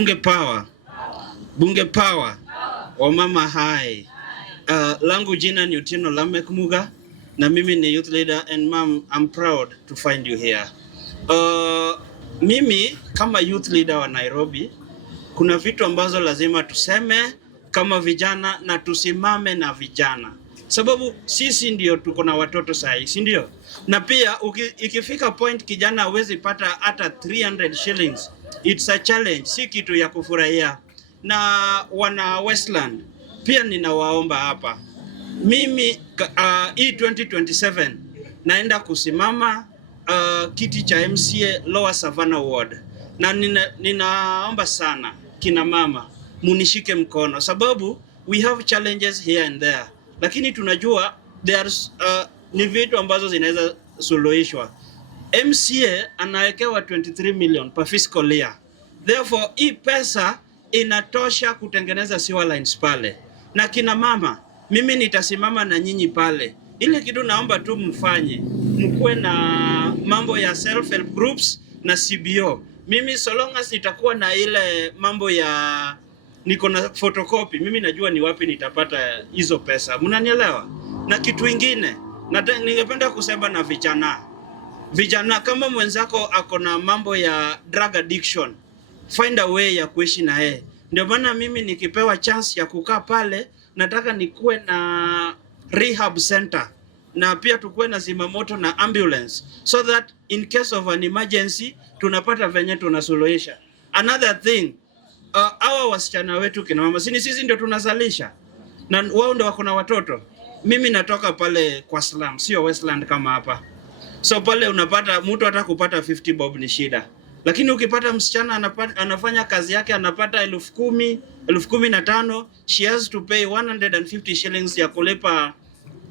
Bunge power. Bunge power. Wamama hai. Langu jina ni Otieno Lamek Muga na mimi ni youth leader, and ma'am, I'm proud to find you here. Mimi kama youth leader wa Nairobi, kuna vitu ambazo lazima tuseme kama vijana na tusimame na vijana. Sababu sisi ndio tuko na watoto sahi, si ndio? Na pia ikifika point kijana hawezi pata hata 300 shillings. It's a challenge, si kitu ya kufurahia. Na wana Westland pia ninawaomba hapa. Mimi hii 2027 naenda kusimama kiti cha MCA Lower Savannah Ward. Na ninaomba sana kina mama munishike mkono, sababu we have challenges here and there. Lakini tunajua there's ni vitu ambazo zinaweza suluhishwa. MCA anawekewa 23 million per fiscal year. Therefore, hii pesa inatosha kutengeneza sewer lines pale. Na kina mama, mimi nitasimama na nyinyi pale. Ile kitu naomba tu mfanye, mkuwe na mambo ya self-help groups na CBO. Mimi so long as nitakuwa na ile mambo ya niko na photocopy, mimi najua ni wapi nitapata hizo pesa. Mnanielewa? Na kitu kingine, ningependa kusema na vijana. Vijana, kama mwenzako ako na mambo ya drug addiction, find a way ya kuishi na yeye. Ndio maana mimi nikipewa chance ya kukaa pale, nataka nikuwe na rehab center na pia tukuwe na zimamoto na ambulance, so that in case of an emergency tunapata venye tunasuluhisha. Another thing, hawa wasichana wetu kina mama, sisi ndio tunazalisha na wao ndio wako na watoto. Mimi natoka pale kwa slum, sio Westland kama hapa. So pale unapata mtu hata kupata 50 bob ni shida. Lakini ukipata msichana anafanya kazi yake anapata 10,000, 15,000, she has to pay 150 shillings ya kulipa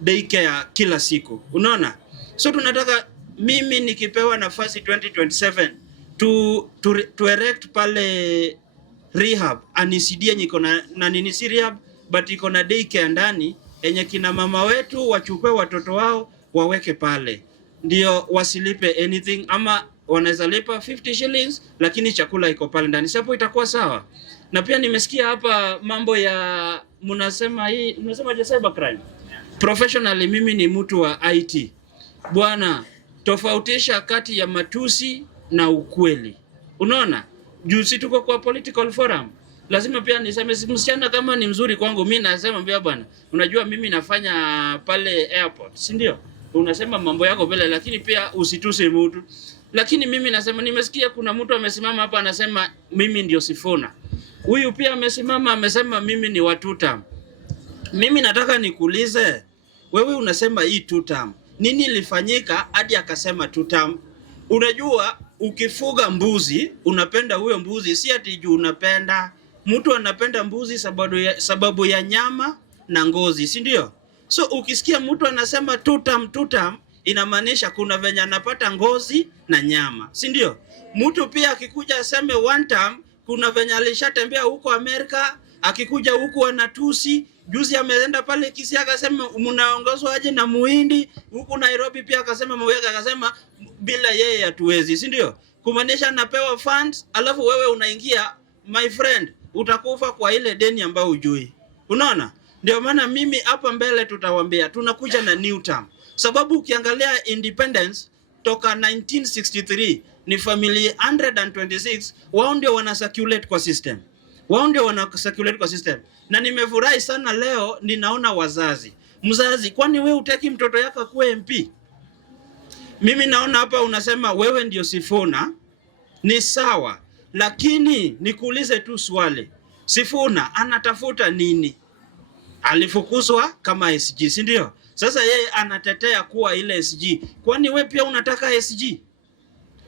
daycare kila siku. Unaona? So tunataka mimi nikipewa nafasi 2027 to erect pale rehab, anisidie niko na nini si rehab but iko na daycare ndani yenye kina mama wetu wachukue watoto wao waweke pale. Ndio wasilipe anything, ama wanaweza lipa 50 shillings lakini chakula iko pale ndani. Sapo itakuwa sawa. Na pia nimesikia hapa mambo ya mnasema cybercrime. Professionally mimi ni mtu wa IT. Bwana, tofautisha kati ya matusi na ukweli. Unaona? Juzi tuko kwa political forum. Lazima pia niseme msichana kama ni mzuri kwangu, mimi nasema mbia bwana, unajua mimi nafanya pale airport, si ndio? Unasema mambo yako pale, lakini pia usituse mtu. Lakini mimi nasema nimesikia kuna mtu amesimama hapa anasema mimi ndio Sifuna. Huyu pia amesimama amesema mimi ni wa two-term. Mimi nataka nikuulize, wewe unasema hii two-term, nini ilifanyika hadi akasema two-term? Unajua ukifuga mbuzi, unapenda huyo mbuzi si ati juu unapenda. Mtu anapenda mbuzi sababu ya nyama na ngozi, si ndio? So ukisikia mtu anasema two-term inamaanisha kuna venye anapata ngozi na nyama, si ndio? Mtu pia akikuja aseme one term, kuna venye alishatembea huko Amerika, akikuja huku anatusi. Juzi ameenda pale Kisii akasema mnaongozwa aje na Muhindi, huku Nairobi pia akasema mweka, akasema bila yeye hatuwezi, si ndio? Kumaanisha anapewa funds, alafu wewe unaingia, my friend, utakufa kwa ile deni ambayo hujui. Unaona? Ndio maana mimi hapa mbele tutawaambia tunakuja na new term. Sababu ukiangalia independence toka 1963 ni family 126, wao ndio wana circulate kwa system. Na nimefurahi sana leo ninaona wazazi. Mzazi, kwani wewe utaki mtoto yako kuwe MP? Mimi naona hapa unasema wewe ndio Sifuna. Ni sawa. Lakini nikuulize tu swali. Sifuna anatafuta nini? Alifukuzwa kama SG, si ndio? Sasa yeye anatetea kuwa ile SG. Kwani wewe pia unataka SG?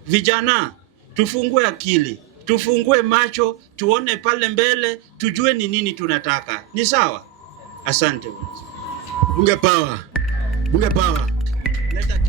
Vijana, tufungue akili, tufungue macho, tuone pale mbele, tujue ni nini tunataka. Ni sawa? Asante. Bunge power. Bunge power. Leta